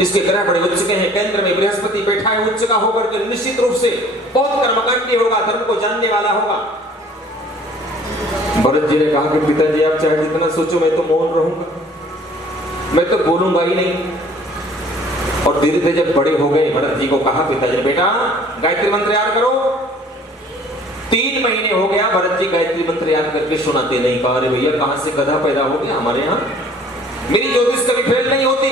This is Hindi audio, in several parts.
इसके ग्रह बड़े उच्च के हैं, केंद्र में बृहस्पति बैठा है उच्च का होकर के, निश्चित रूप से बहुत कर्मकांडी होगा, धर्म को जानने वाला होगा। भरत जी ने कहा कि पिताजी आप चाहे जितना सोचो मैं तो मौन रहूंगा, मैं तो बोलूंगा ही नहीं। और धीरे धीरे जब बड़े हो गए, भरत जी को कहा पिताजी ने, बेटा गायत्री मंत्र याद करो। 3 महीने हो गया, भरत जी गायत्री मंत्र याद करके सुनाते नहीं। कहा अरे भैया कहां से गधा पैदा हो गया हमारे यहाँ, मेरी ज्योतिष कभी फेल नहीं होती,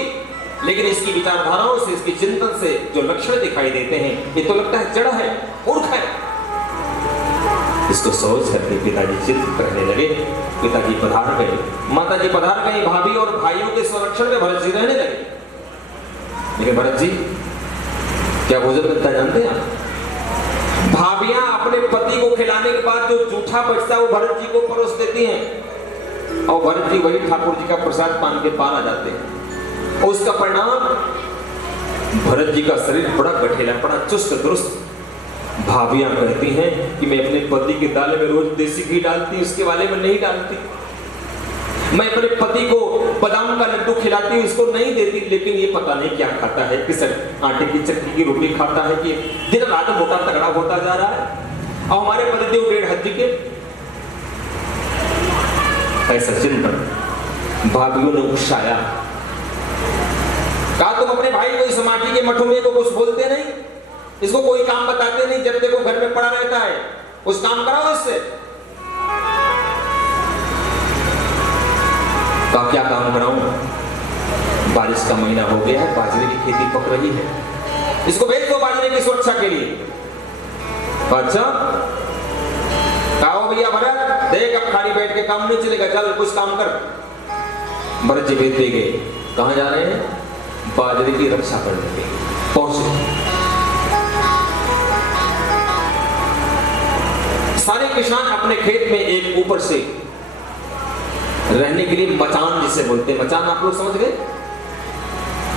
लेकिन इसकी विचारधाराओं से, इसकी चिंतन से जो लक्षण दिखाई देते हैं, ये तो लगता है जड़ है, मूर्ख है। इसको सोच करके पिताजी चिंतित रहने लगे। पिताजी पधार गए, माताजी पधार गई, भाभी और भाइयों के संरक्षण में भरत जी रहने लगे। लेकिन भरत जी क्या भोजन करता जानते हैं आप? भाभियां अपने पति को खिलाने के बाद जो जूठा बचता है वो भरत जी को परोस देती हैं, और भरत जी वही ठाकुर जी का प्रसाद पान के पार आ जाते हैं। और उसका परिणाम भरत जी का शरीर बड़ा गठेला, बड़ा चुस्त दुरुस्त। भाभियां कहती हैं कि मैं अपने पति के दाल में रोज देसी घी डालती, उसके वाले में नहीं डालती। मैं अपने पति को बादाम का लड्डू खिलाती हूँ, इसको नहीं देती, लेकिन ये पता नहीं क्या खाता है, किस आटे की चक्की की रोटी खाता है कि दिन रात मोटा तगड़ा होता जा रहा है। और हमारे पतिदेव 1.5 हड्डी के। ऐसा चिंतन भाभियों ने उकसाया। कहा तुम अपने भाई को इस माटी के मठुमे को कुछ बोलते नहीं, इसको कोई काम बताते नहीं, जब देखो घर में पड़ा रहता है, कुछ काम कराओ इससे। कहा क्या काम कराऊं? बारिश का महीना हो गया है, बाजरे की खेती पक रही है, इसको भेज दो बाजरे की सुरक्षा के लिए। अच्छा कहो भैया भरत देख अब खाली बैठ के काम नहीं चलेगा, चल कुछ काम कर। भरत जी भेज दे गए। कहां जा रहे हैं? बाजरे की रक्षा करने के पहुंचे। सारे किसान अपने खेत में एक ऊपर से रहने के लिए मचान जिसे बोलते हैं, मचान आप लोग समझ गए,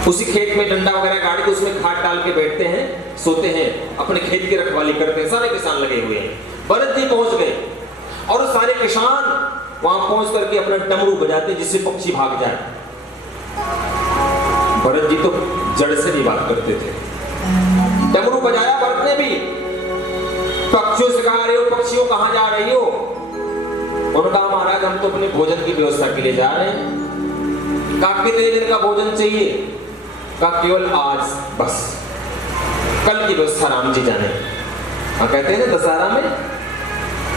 उसी खेत में डंडा वगैरह गाड़ के उसमें खाद डाल के बैठते हैं, सोते हैं, अपने खेत की रखवाली करते हैं। सारे किसान लगे हुए हैं। भरत जी पहुंच गए और सारे किसान वहां पहुंच करके अपना डमरू बजाते जिससे पक्षी भाग जाए। भरत जी तो जड़ से भी बात करते थे। डमरू बजाया भरत ने भी, पक्षियों से कहा रहे हो पक्षियों कहां जा रही हो? उन्होंने कहा महाराज हम तो अपने भोजन की व्यवस्था के लिए जा रहे हैं। कहा कितने दिन का भोजन चाहिए? कहा केवल आज बस, कल की व्यवस्था राम जी जाने। कहते हैं ना दशहरा में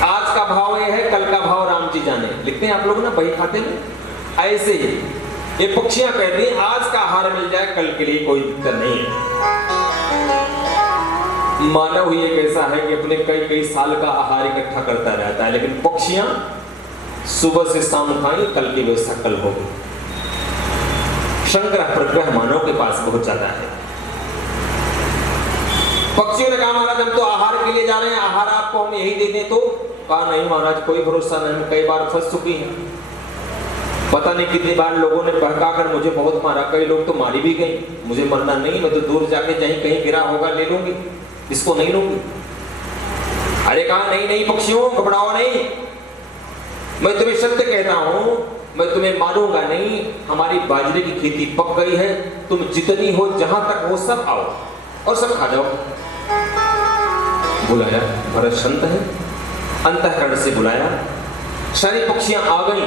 आज का भाव ये है, कल का भाव राम जी जाने, लिखते हैं आप लोग ना बही खाते में। ऐसे ही ये पक्षियां कहती हैं आज का आहार मिल जाए, कल के लिए कोई दिक्कत नहीं है। मानव ही एक ऐसा है कि अपने कई कई साल का आहार इकट्ठा करता रहता है, लेकिन पक्षियां सुबह से शाम खाएं, कल की व्यवस्था कल होगी। शंकर प्रग्रह मानव के पास बहुत ज्यादा है। पक्षियों ने कहा महाराज हम तो आहार के लिए जा रहे हैं, आहार आपको हम यही दे दें तो? कहा नहीं महाराज कोई भरोसा नहीं, कई बार फंस चुकी है, पता नहीं कितनी बार लोगों ने बहका कर मुझे बहुत मारा, कई लोग तो मारी भी गई। मुझे मरना नहीं, मैं तो दूर जाके कहीं गिरा होगा ले लूंगी, इसको नहीं लूंगी। अरे कहा नहीं नहीं पक्षियों घबराओ नहीं, मैं तुम्हें सत्य कहता हूं, मैं तुम्हें मारूंगा नहीं। हमारी बाजरे की खेती पक गई है, तुम जितनी हो जहां तक हो सब आओ और सब खा जाओ। बुलाया, भरत संत है, अंतःकरण से बुलाया। सारी पक्षियां आ गई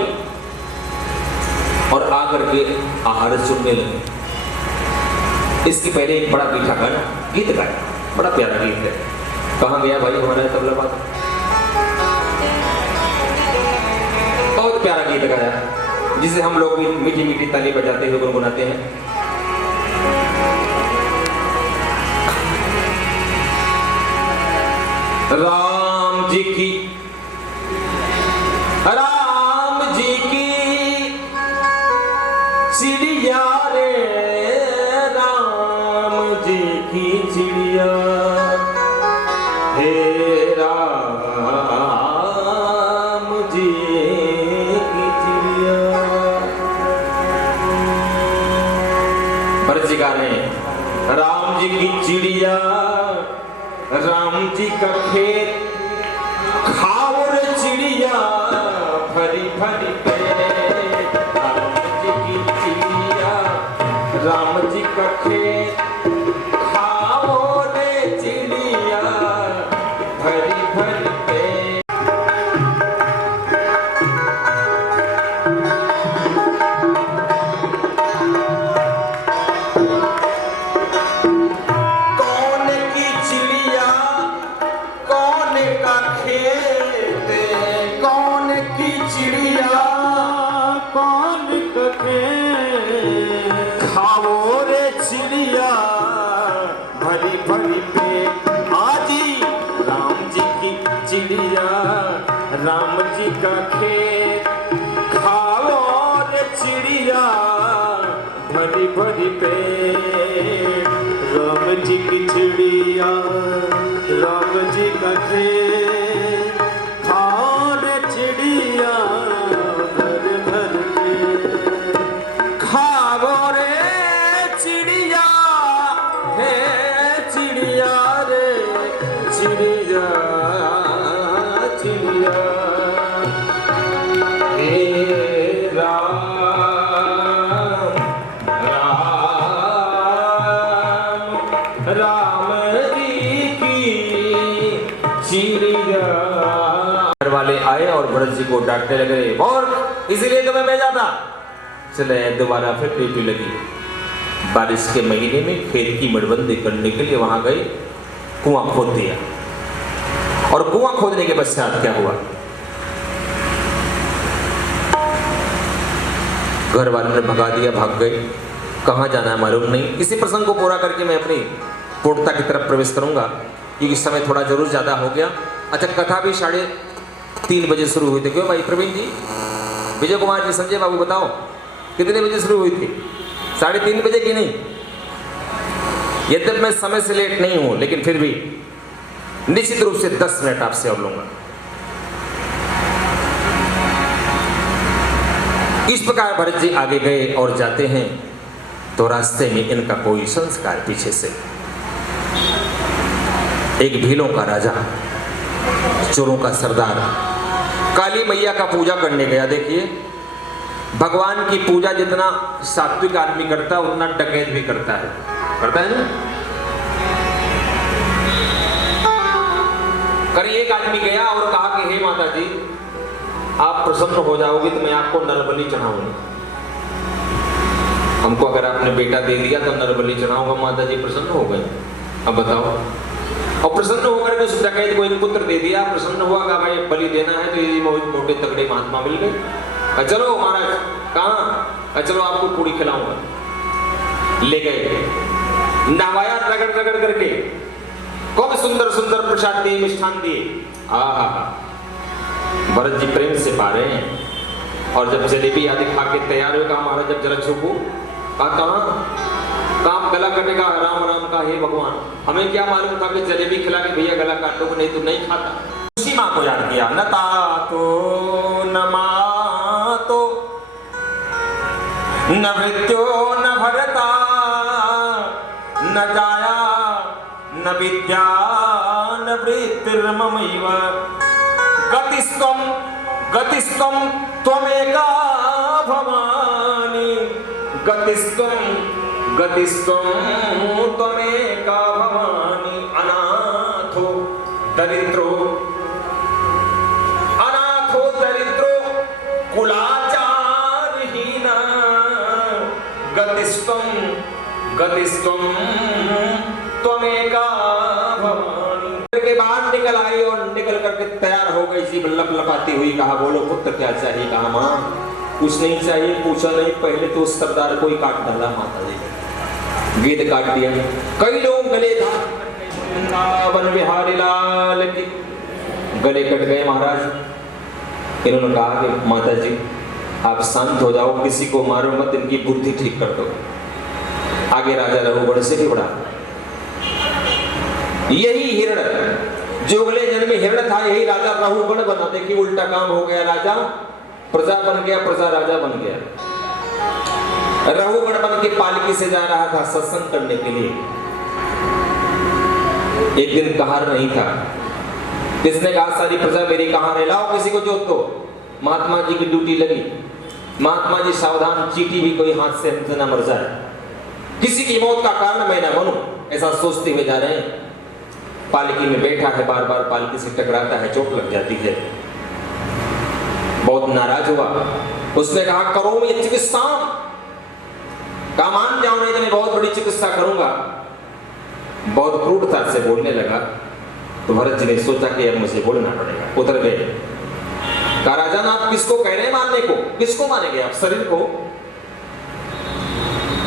और आकर के आहार सुनने लगे। इसके पहले एक बड़ा मीठा गाना गीत गाया, बड़ा प्यारा गीत है। कहां गया भाई हमारा तबला बात? बहुत प्यारा गीत गाया जिसे हम लोग भी मीठी मीठी ताली बजाते हुए गुनगुनाते हैं। राम जी की चिड़िया रे, राम जी की चिड़िया, हे राम जी की चिड़िया। भरत जी गा रहे हैं, राम जी की चिड़िया, राम जी का खेत, खाओ रे चिड़िया भरी भरी पेट। राम जी की चिड़िया, राम जी का खेत खाओ रे चिड़िया भरी भरी पेट। कौन की चिड़िया कौन का खेत, कौन की चिड़िया कौन कखे खाओ रे चिड़िया भरी भरी पेट। आजी राम जी की चिड़िया राम जी का खेत खाओ रे चिड़िया भरी भरी पेट। राम जी की चिड़िया राम जी का खेत खाओ रे चिड़िया भर भर के। खाओ रे चिड़िया है चिड़िया रे चिड़िया चिड़िया। हे राम राम राम जी की चिड़िया। घर वाले आए और भरत जी को डांटने लगे, और इसीलिए तुम्हें भेजा था। चले दोबारा फिर ड्यूटी लगी। बारिश के महीने में खेत की मड़बंदी करने के लिए वहां गए, कुआं खोद दिया। और कुआं खोदने के पश्चात क्या हुआ, घर वालों ने भगा दिया, भाग गए। कहाँ जाना है मालूम नहीं। इसी प्रसंग को पूरा करके मैं अपनी पूर्णता की तरफ प्रवेश करूंगा, क्योंकि समय थोड़ा जरूर ज्यादा हो गया। अच्छा, कथा भी 3:30 बजे शुरू हुई थी। क्यों भाई प्रवीण जी, विजय कुमार जी, संजय बाबू बताओ कितने बजे शुरू हुई थी? 3:30 बजे की नहीं? यद्यप मैं समय से लेट नहीं हूं, लेकिन फिर भी निश्चित रूप से 10 मिनट आपसे और लूंगा। इस प्रकार भरत जी आगे गए और जाते हैं तो रास्ते में इनका कोई संस्कार पीछे से। एक भीलों का राजा, चोरों का सरदार, काली मैया का पूजा करने गया। देखिए, भगवान की पूजा जितना सात्विक आदमी करता है उतना डकैत भी करता है ना। करीब एक आदमी गया और कहा कि हे माता जी, आप प्रसन्न हो जाओगे तो मैं आपको नरबलि चढ़ाऊंगा। हमको अगर आपने बेटा दे दिया तो नरबलि चढ़ाऊंगा। माता जी प्रसन्न हो गए। अब बताओ, और प्रसन्न होकर के उस डकैत को एक पुत्र दे दिया। प्रसन्न हुआ, कहा भाई बलि देना है तो ये मोटे तगड़े महात्मा मिल गए। चलो महाराज, कहाँ? चलो आपको पूरी खिलाऊंगा। ले गए, नवाया रगड़ रगड़ करके, खूब सुंदर सुंदर प्रसाद दिए, मिष्ठान दिए। भरत जी प्रेम से पा रहे हैं। और जब जलेबी आदि खा के तैयार हुए, कहा महाराज जब जरा छुपो। कहाँ गला कटेगा? राम राम का हे भगवान, हमें क्या मालूम था कि जलेबी खिला के भैया गला काटोगे, नहीं तो नहीं खाता। उसी माँ को याद किया। न तातो न मातो न मृत्यो न भरता न जाया न विद्या न वृत्तिर्ममैव गतिस्त्वं त्वमेका भवानी गतिस्त्वं त्वमेका भवानी। अनाथो दरिद्रो कुलाचारहीन गतिस्त्वं त्वमेका भवानी। के बाहर निकल आई और निकल करके तैयार हो गई सी लपलपाती हुई। कहा बोलो पुत्र क्या चाहिए? कहा माँ कुछ नहीं चाहिए, पूछा नहीं। पहले तो उस सरदार को ही काट डाला माता जी, गेद काट दिया। कई लोग गले था, वृंदावन बिहारी लाल की गले कट गए महाराज। इन्होंने कहा कि माता जी आप शांत हो जाओ, किसी को मारो मत, इनकी बुद्धि ठीक कर दो। आगे राजा रघुगण से भी बड़ा यही हिरण जो अगले जन्म में हिरण था, यही राजा रघुगण बना। देखिए उल्टा काम हो गया, राजा प्रजा बन गया, प्रजा राजा बन गया। रघुगण बन के पालकी से जा रहा था सत्संग करने के लिए। एक दिन कहार नहीं था, किसने कहा सारी प्रजा मेरी कहार है, लाओ किसी को जोत दो। महात्मा जी की ड्यूटी लगी। महात्मा जी सावधान, चींटी भी कोई हाथ से हमसे न मर जाए। किसी की मौत का कारण मैं न बनूं, ऐसा सोचते हुए जा रहे हैं। पालकी में बैठा है, बार बार पालकी से टकराता है, चोट लग जाती है। बहुत नाराज हुआ। उसने कहा करो मैं चिकित्सा, कहा मान जाओ नहीं तो मैं बहुत बड़ी चिकित्सा करूंगा। बहुत क्रूरता से बोलने लगा। तो भरत जी ने सोचा कि अब मुझे बोलना पड़ेगा, उतर गए। कहा राजन आप किसको कह रहे हैं मारने को, किसको मारेंगे आप, शरीर को?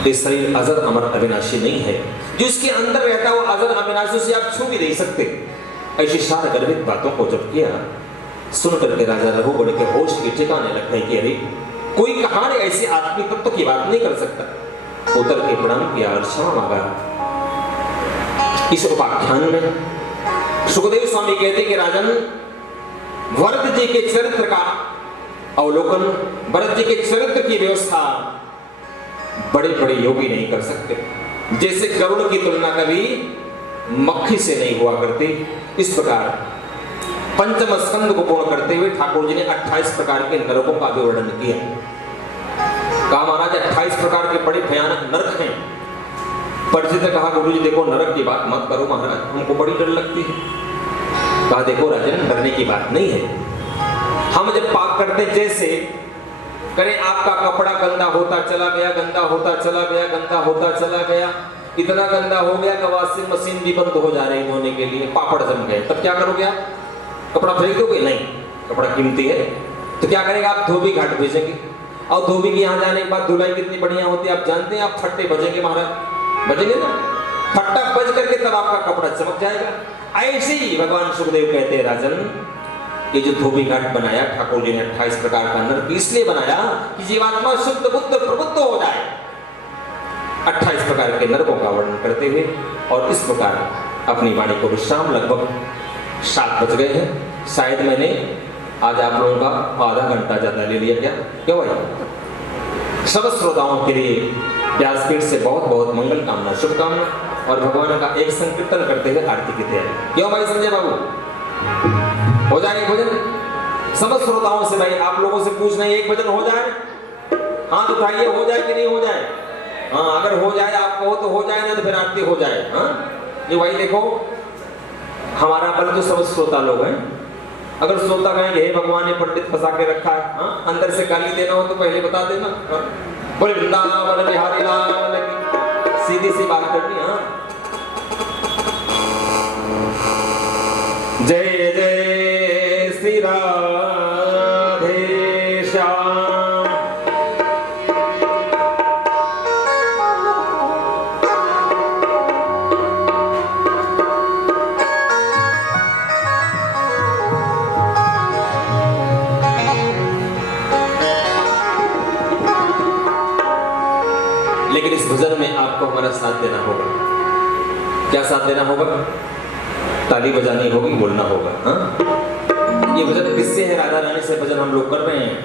ये शरीर अजर अमर अविनाशी नहीं है, जिसके अंदर रहता वो अजर अविनाशी से आप छू भी नहीं सकते। ऐसी शार गर्भित बातों को जब किया, सुन करके राजा रघुगण के होश के ठिकाने लग गए कि अरे कोई कहानी ऐसी आत्मी तत्व की बात नहीं कर सकता। उतर के प्रणाम किया और क्षमा मांगा। इस उपाख्यान में सुखदेव स्वामी कहते कि राजन भरत जी के चरित्र का अवलोकन, भरत जी के चरित्र की व्यवस्था बड़े बड़े योगी नहीं कर सकते। जैसे गरुड़ की तुलना कभी मक्खी से नहीं हुआ करती, इस प्रकार पंचम स्कंद को पूर्ण करते हुए ठाकुर जी ने 28 प्रकार के नरकों का भी वर्णन किया। कहा महाराज 28 प्रकार के बड़े भयानक नरक हैं। परिचित ने कहा गुरु जी देखो नरक की बात मत करो महाराज, हमको बड़ी डर लगती है। कहा देखो राजन डरने की बात नहीं है। हम जब पाप करते जैसे करें, आपका कपड़ा गंदा होता चला गया, गंदा होता चला गया, गंदा होता चला गया, इतना गंदा हो गया कि वॉशिंग मशीन भी बंद हो जा रही है धोने के लिए, पापड़ जम गए, तब क्या करोगे आप? कपड़ा फेंक दोगे? नहीं, कपड़ा कीमती है। तो क्या करेगा आप? धोबी घाट भेजेंगे। और धोबी के यहाँ जाने के बाद धुलाई कितनी बढ़िया होती है आप जानते हैं। आप फट्टे बजेंगे महाराज, बजेंगे ना, फट्टा बज करके तब आपका कपड़ा चमक जाएगा। ऐसे ही भगवान सुखदेव कहते हैं राजन ये जो धोबी घाट बनाया ठाकुर जी ने 28 प्रकार का नरक इसलिए बनाया कि जीवात्मा शुद्ध बुद्ध प्रबुद्ध हो जाए। 28 प्रकार के नरकों का वर्णन करते हुए और इस प्रकार अपनी वाणी को विश्राम, लगभग 7 बज गए हैं। शायद मैंने आज आप लोगों का आधा घंटा ज्यादा ले लिया क्या? क्यों भाई? सब श्रोताओं के लिए व्यासपीठ से बहुत बहुत मंगल कामना, शुभकामना और भगवान का एक संकीर्तन करते हुए आरती की तैयारी। क्यों भाई संजय बाबू? हो जाए भजन? समस्त श्रोताओं से भाई आप लोगों से पूछना है, एक भजन हो जाए? हाथ उठाइए, हो जाए कि नहीं हो जाए? हाँ, अगर हो जाए आप कहो तो हो जाए, ना तो फिर आरती हो जाए। हाँ ये भाई देखो हमारा बल तो सब श्रोता लोग हैं। अगर श्रोता कहेंगे हे भगवान ने पंडित फंसा के रखा है, हाँ अंदर से गाली देना हो तो पहले बता देना। हाँ? बोले वृंदावन बिहारी लाल की सीधी सी बात करनी। हाँ जय जय श्री राधे श्याम। लेकिन इस भजन में आपको हमारा साथ देना होगा। क्या साथ देना होगा? ताली बजानी होगी, बोलना होगा। हाँ ये भजन किससे है? राधा रानी से भजन हम लोग कर रहे हैं।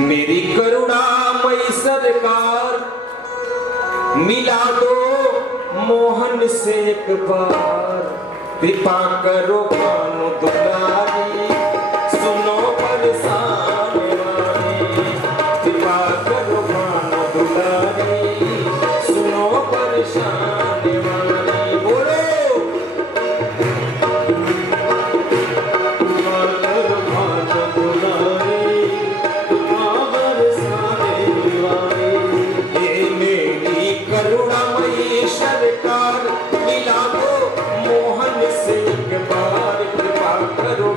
मेरी करुणामयी सरकार मिला दो मोहन से एक बार, कृपा करो भानु दुलारी, सुनो परेशान वाली, कृपा करो भानु दुलारी, सुनो परेशान वाली। बोलो भानु दुलारी, कृपा परेशान वाली। ये मेरी करुणामयी सरकार मिला दो मोहन से एक बार, कृपा करो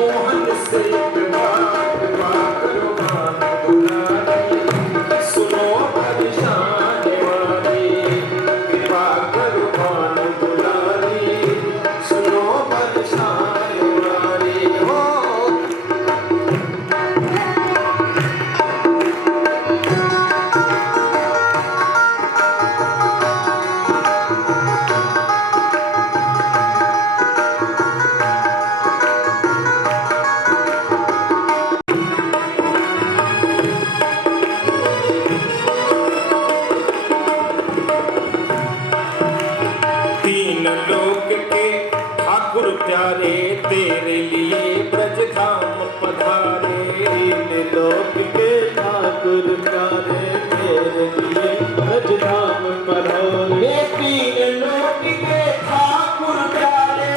मोहन से कृपा करो भानु दुलारी, सुनो परेशान वाली, कृपा करो भानु दुलारी, सुनो परेशान वाली हो। तीन लोक के ठाकुर प्यारे, तेरे लिए ब्रज धाम पधारे। तीन लोक के ठाकुर प्यारे, तेरे लिए ब्रज धाम पधारे। ये तीन लोक के ठाकुर प्यारे,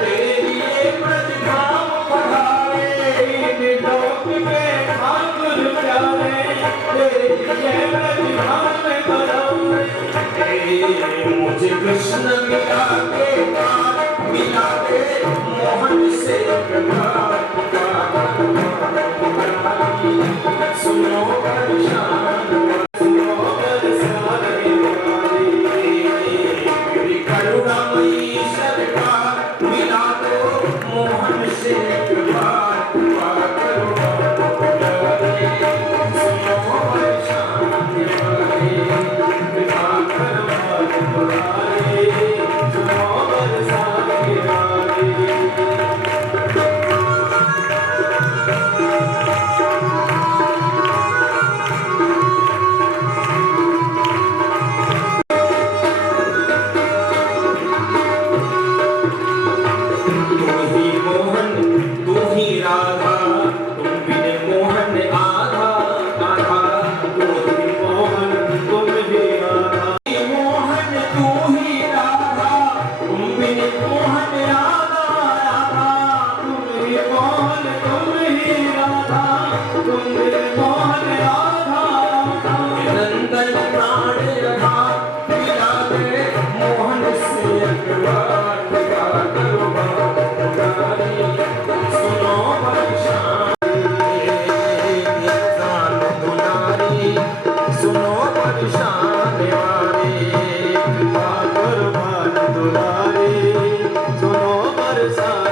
तेरे लिए ब्रज धाम पधारे। तीन लोक के ठाकुर प्यारे, तेरे लिए ब्रज धाम पधारे। मुझे कृष्ण मिला के पार मिला दे, मोहन से प्यार सुनो परेशान, सुनो परेशान मेरी करुणामयी सरकार, मिला दो मोहन से प्यार सुनो परेशान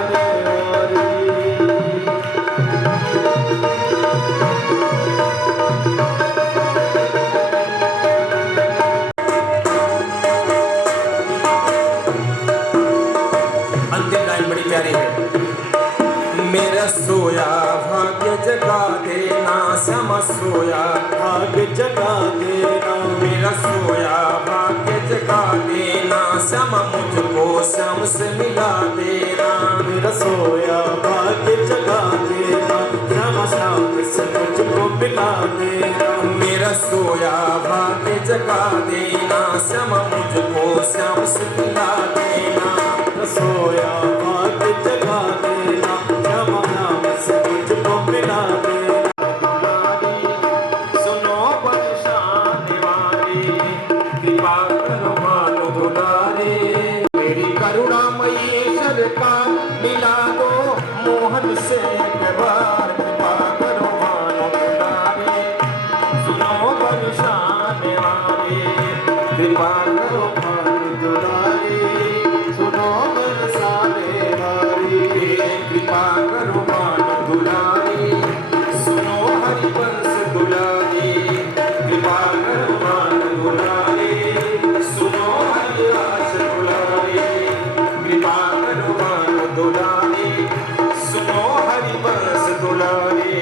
मेरा सोया भाग्य जगा देना, श्यामा सोया भाग्य जगा देना। मेरा सोया भाग्य जगा देना, श्यामा मुझको श्याम से मिला देना। मेरा सोया भाग्य जगा देना, श्यामा श्याम से मुझको मिला देना। मेरा सोया भाग्य जगा देना, श्यामा मुझको श्याम से मिला देना। सोया भाग्य जगा देना, श्यामा श्याम से मुझको मिला देना। सुनो परेशान वाली, कृपा करो भानु दुलारी, मेरी करुणामयी सरकार, मिला दो मोहन से एक बार, कृपा करो भानु दुलारी, सुनो परेशान वाली, कृपा करो भानु दुलारी, सुनो बरसाने वाली। कृपा करो भानु दुलारी, सुनो हरिवंश दुलारी, कृपा करो भानु दुलारी, सुनो हरिदास दुलारी, कृपा करो भानु दुलारी, सुनो हरिवंश दुलारी,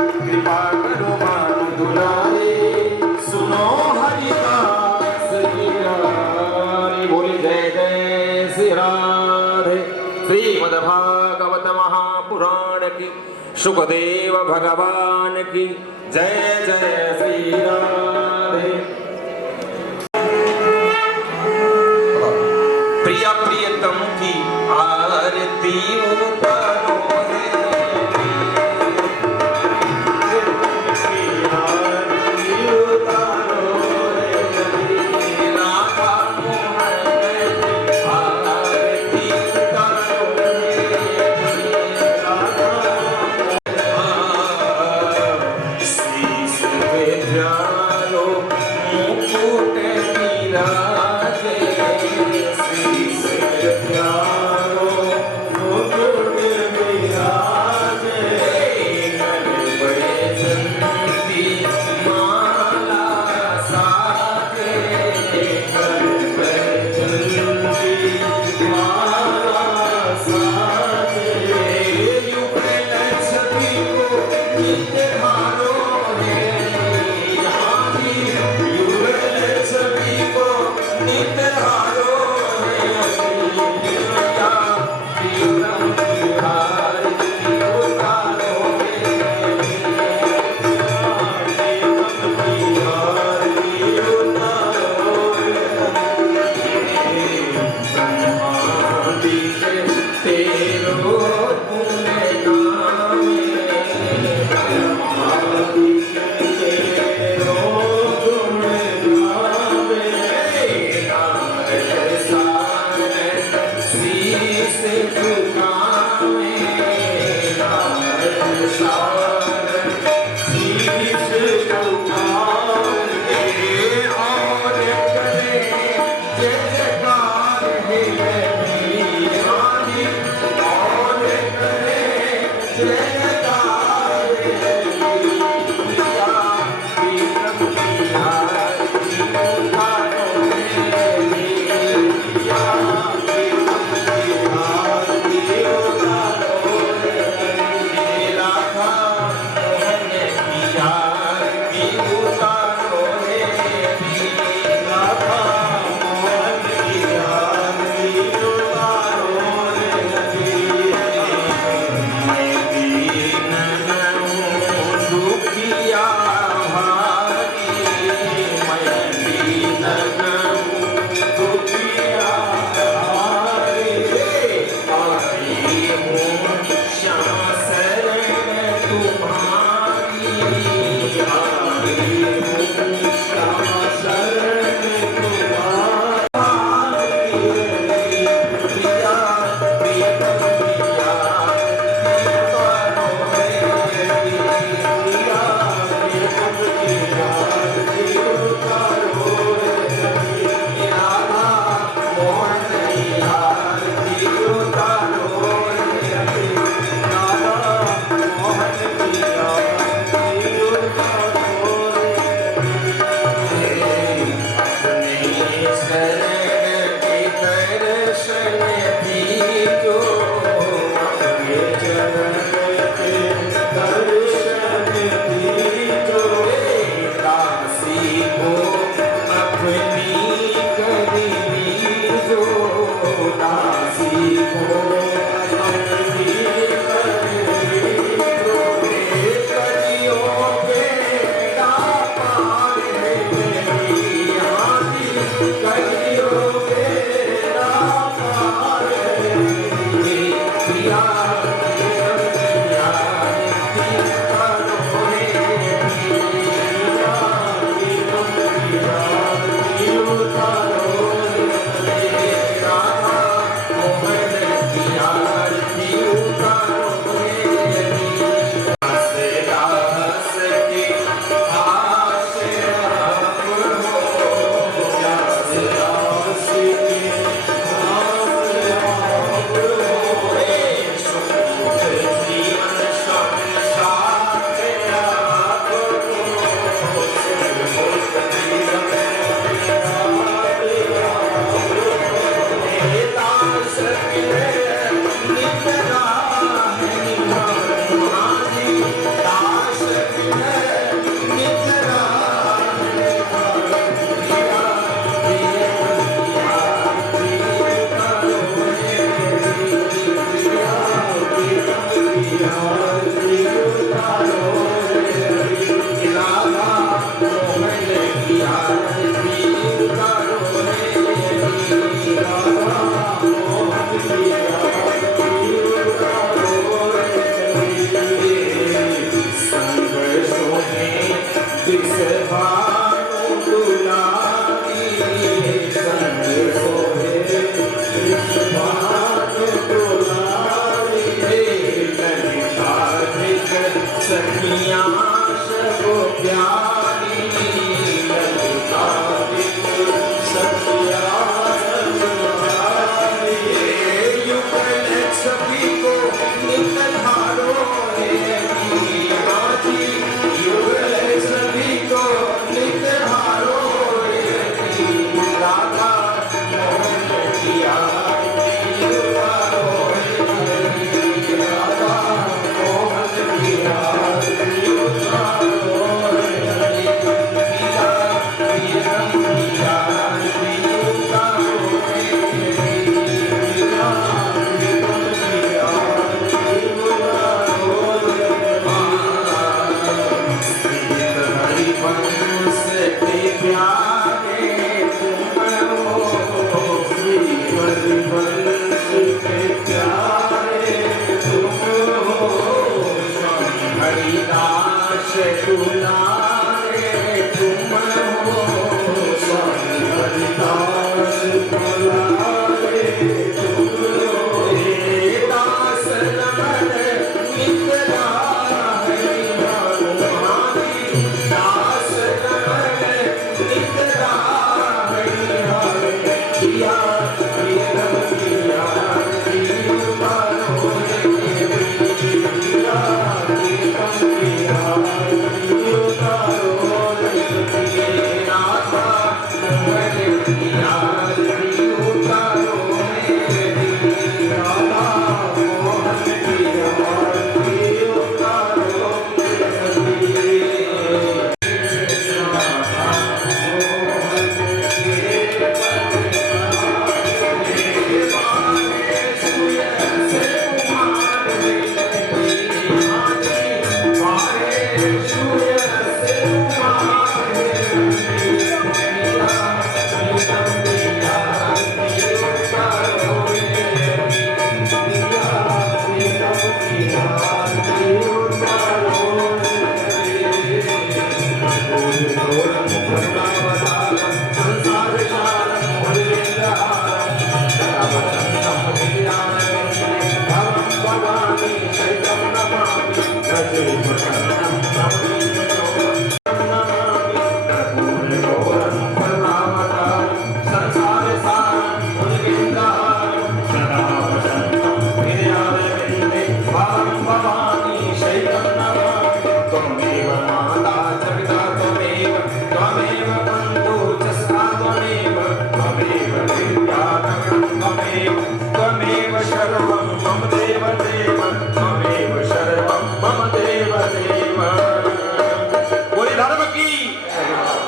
कृपा करो भानु दुलारी, सुनो हरिदास दुलारी। बोले जय जय श्री राधे। श्रीमद्भागवत महापुराण की, सुखदेव भगवान की जय जय श्री राधे। प्रिया प्रियतम की आरती उतारो है, राधा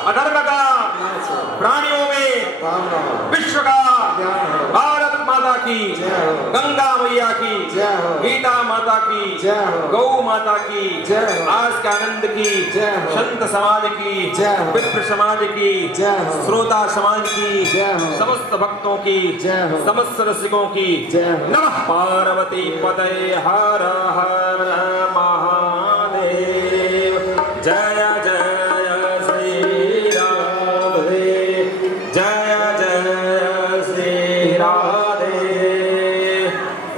अधर्म का प्राणियों में विश्व का भारत माता की गंगा मैया की गीता माता की गौ माता की आज के आनंद की संत समाज की विप्र समाज की श्रोता समाज की समस्त भक्तों की समस्त रसिकों की नमः पार्वती पतये हर हर महादेव जय जय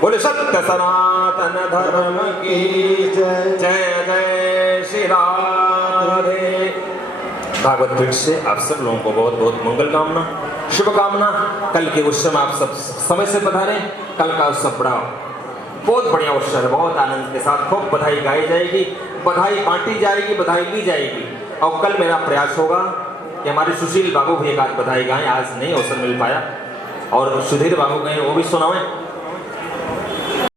बोले सत्य सनातन धर्म की जय जय श्री राधे। भागवत पीठ से आप सब लोगों को बहुत बहुत मंगल कामना शुभकामना। कल के उत्सव में आप सब समय से पधारे। कल का उत्सव बड़ा बहुत बढ़िया उत्सव है, बहुत आनंद के साथ खूब बधाई गाई जाएगी, बधाई बांटी जाएगी, बधाई ली जाएगी। और कल मेरा प्रयास होगा कि हमारे सुशील बाबू भी एक आज बधाई गाएं, आज नहीं अवसर मिल पाया, और सुधीर बाबू गए वो भी सुनावें।